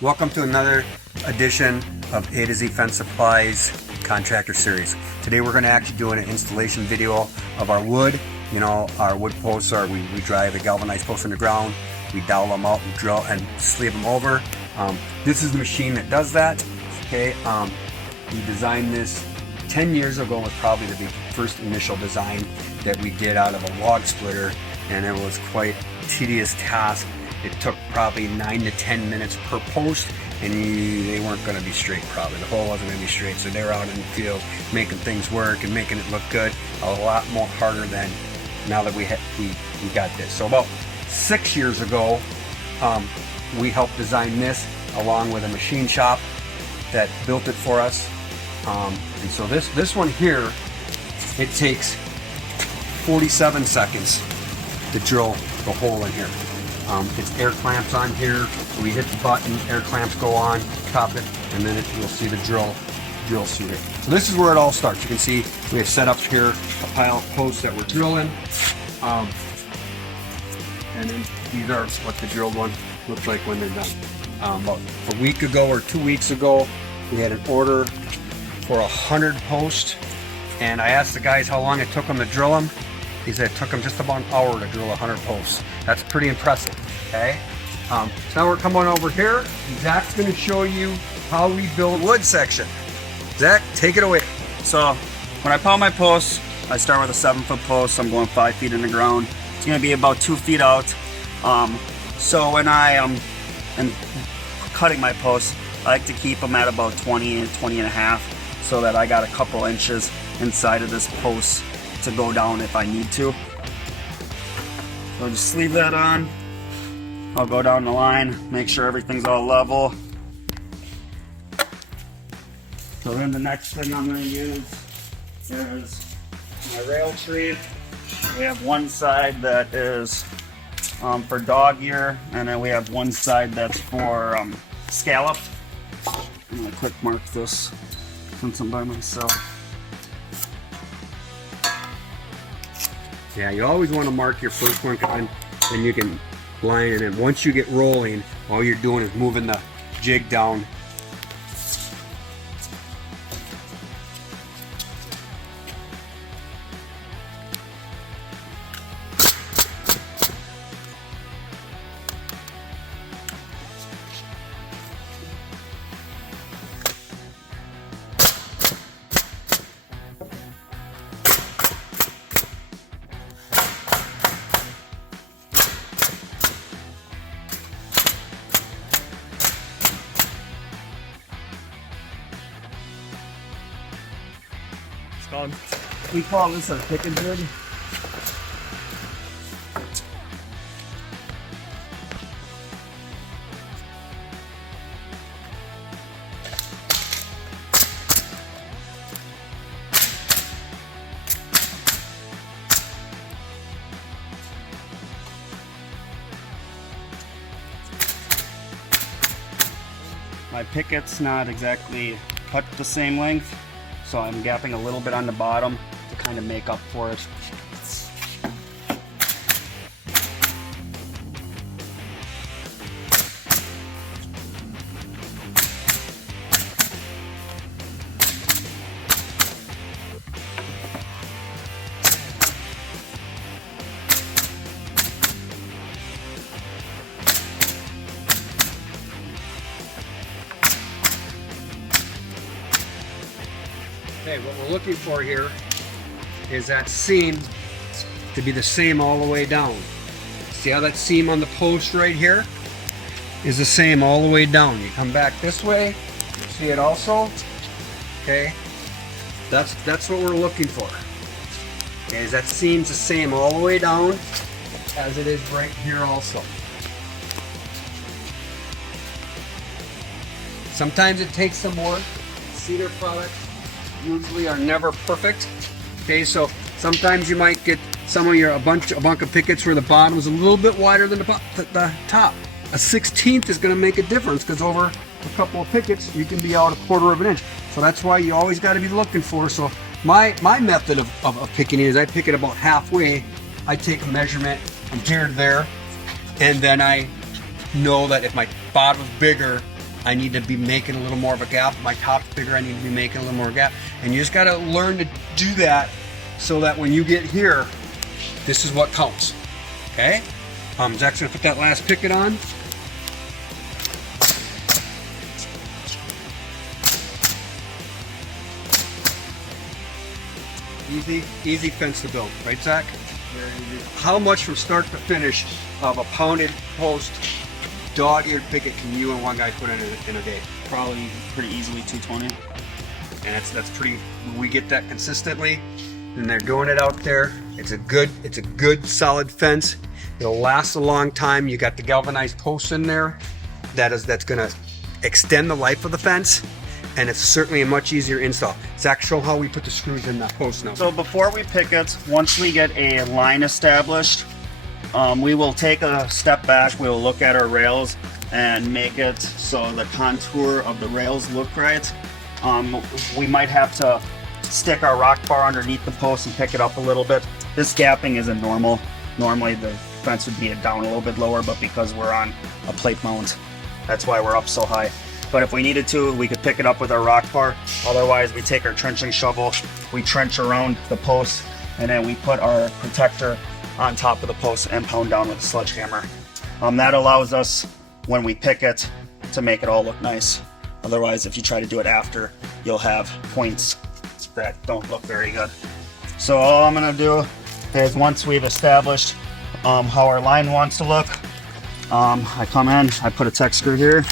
Welcome to another edition of A to Z Fence Supplies Contractor Series. Today we're going to actually do an installation video of our wood. You know, our wood posts are, we drive a galvanized post in the ground, we dowel them out and drill and sleeve them over. This is the machine that does that. Okay, we designed this 10 years ago. Was probably the first initial design that we did out of a log splitter, and it was quite a tedious task. It took probably 9 to 10 minutes per post, and they weren't going to be straight probably. The hole wasn't going to be straight, so they were out in the field making things work and making it look good. A lot more harder than now that we got this. So about 6 years ago, we helped design this along with a machine shop that built it for us. And so this one here, it takes 47 seconds to drill the hole in here. It's air clamps on here. We hit the button, air clamps go on, top it, and then you'll see the drill through here. So this is where it all starts. You can see we have set up here a pile of posts that we're drilling. And then these are what the drilled one looks like when they're done. About a week ago or 2 weeks ago, we had an order for 100 posts, and I asked the guys how long it took them to drill them. He said it took them just about an hour to drill 100 posts. That's pretty impressive, okay? So now we're coming over here. Zach's gonna show you how we build wood section. Zach, take it away. So when I pile my posts, I start with a 7-foot post. I'm going 5 feet in the ground. It's gonna be about 2 feet out. So when I am cutting my posts, I like to keep them at about 20 and 20 and a half, so that I got a couple inches inside of this post to go down if I need to. So I'll just sleeve that on. I'll go down the line, make sure everything's all level. So then the next thing I'm going to use is my rail tree. We have one side that is for dog ear, and then we have one side that's for scallop. I'm going to quick mark this since I'm by myself. Yeah, you always want to mark your first one, and then you can line it in. Once you get rolling, all you're doing is moving the jig down. We call this a picking jig. My picket's not exactly cut the same length, so I'm gapping a little bit on the bottom to kind of make up for it. Okay, what we're looking for here is that seam to be the same all the way down. See how that seam on the post right here is the same all the way down. You come back this way, see it also? Okay, that's what we're looking for. Okay, is that seam's the same all the way down as it is right here also. Sometimes it takes some work. Cedar products usually are never perfect. Okay, so sometimes you might get a bunch of pickets where the bottom is a little bit wider than the top. A 1/16 is going to make a difference, because over a couple of pickets you can be out 1/4 of an inch. So that's why you always got to be looking for. So my method of picking is I pick it about halfway. I take a measurement from here to there, and then I know that if my bottom's bigger, I need to be making a little more of a gap. My top's bigger, I need to be making a little more gap. And you just gotta learn to do that so that when you get here, this is what counts, okay? Zach's gonna put that last picket on. Easy fence to build, right, Zach? Very easy. How much from start to finish of a pounded post, dog-eared picket can you and one guy put in a day? Probably pretty easily 220. And that's pretty. We get that consistently, and they're doing it out there. It's a good solid fence. It'll last a long time. You got the galvanized posts in there. That's gonna extend the life of the fence, and it's certainly a much easier install. Zach, show how we put the screws in that post now. So before we picket, once we get a line established, we will take a step back. We'll look at our rails and make it so the contour of the rails look right. We might have to stick our rock bar underneath the post and pick it up a little bit. This gapping isn't normal. Normally the fence would be down a little bit lower, but because we're on a plate mount, that's why we're up so high. But if we needed to, we could pick it up with our rock bar. Otherwise, we take our trenching shovel, we trench around the post, and then we put our protector on top of the post and pound down with a sledgehammer. That allows us, when we pick it, to make it all look nice. Otherwise, if you try to do it after, you'll have points that don't look very good. So all I'm gonna do is, once we've established how our line wants to look, I come in, I put a tech screw here,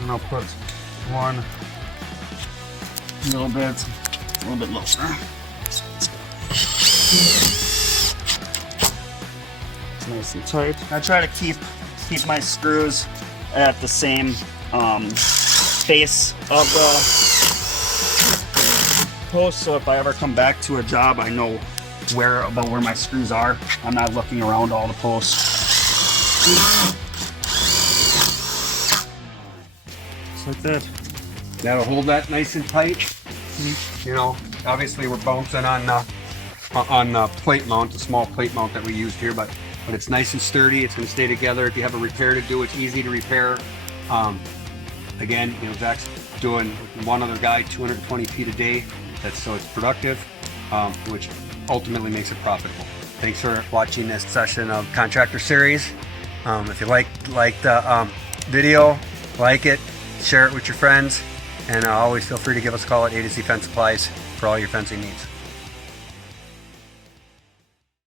and I'll put one a little bit lower. It's nice and tight. I try to keep my screws at the same face of the post, so if I ever come back to a job, I know where my screws are. I'm not looking around all the posts. Just like that. That'll hold that nice and tight. You know, obviously we're bouncing on the plate mount, the small plate mount that we used here, but it's nice and sturdy. It's going to stay together. If you have a repair to do, it's easy to repair. Again, you know, Zach's doing one other guy 220 feet a day. So it's productive, which ultimately makes it profitable. Thanks for watching this session of Contractor Series. If you like the video, like it, share it with your friends, and always feel free to give us a call at A to Z Fence Supplies for all your fencing needs.